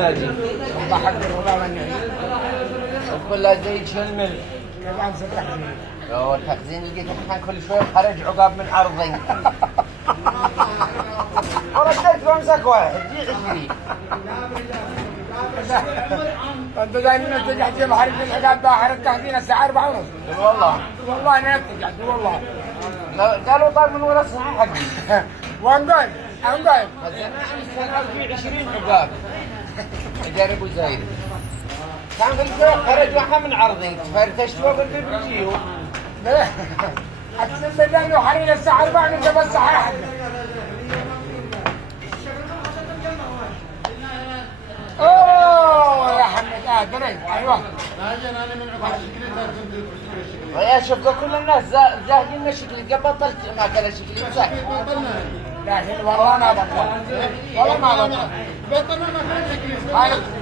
ناجي الله حقك والله ما نعيش. كلها زي شلمل. كيف عم تحزين؟ هو التخزين لقيت الحين كل شوي خرج عقاب من عرضي. ورديت بمسك واحد يجي 20. انت دايما ترجع تجيب حرق العقاب باخر التخزين الساعه 4:30. والله والله انا رجعت والله. قالوا طيب من ورا الصحة حقي. وين قايل؟ وين قايل؟ السنة في 20 عقاب. اجربوا زايد. كان كل شوي خرج واحد من عرضي فرتشت وقلت بيجيهم. ليه؟ اقسم بالله انه حريق الساعه 4 انت بس صحيح. اوه يا حمد دريت ايوه. ويا شوف كل الناس زاهدين شكلي بطلت ما كان شكلي صح. لكن والله ما بطل. والله ما بطل.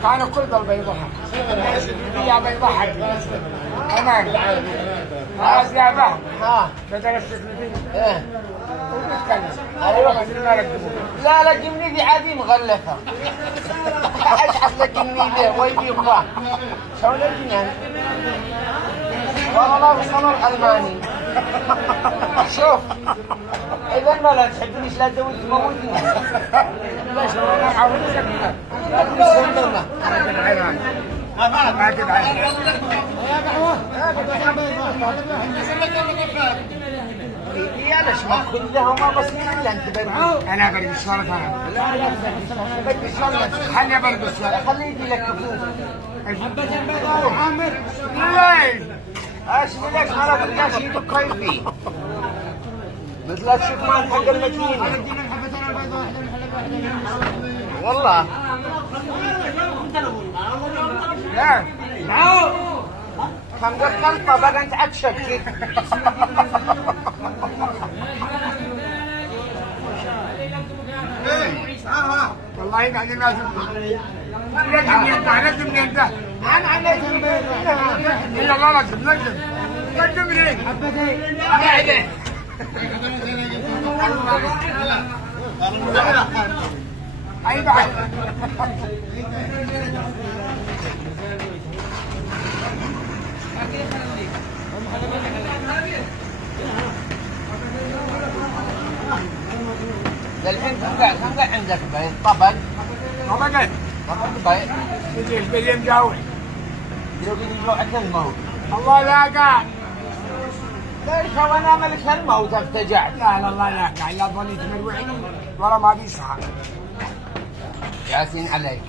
كانوا كل قلبي يضحك. يا بيضحك. تمام. خلاص يا بابا. ها بدل السكرتين. ايه وبتكلم. ايوه ما ركبوا. لا جمني دي عادي مغلفه. اشحت لك جمني دي ويبي الله. شلون الجنان؟ والله وصل الالماني. شوف اذا ما لا تحبنيش لا تزوج تموتني. ليش انا عاوز اسكتك. لا تسلمنا. ما كنت عايز. يا ليش ما كلها ما بصير الا انت بدي. انا برد الشوارع انا. بدي الشغله. خليني برد الشوارع. خليه يجي لك كفوف. حبة البيضاء وعامر. ليش؟ ايش ليش انا بدي شيء بكويس فيه. مثل الشكمان حق المتين. والله لا كم قد خلطه بقى انت عتشكك. والله بعدين لازم لازم ننتهي. انا عليك لا لازم قدم لي حبتين. اي بعد للحين كم قاعد عندك بيض طبق؟ ما بقيت بيض اللي مجاوب يوقف جوعة الموت. الله لا قاعد. ليش هو انا ملك الموت افتجعت؟ لا لا الله لا قاعد لا ظنيت مروعين ولا ما بيصحى. ياسين عليك.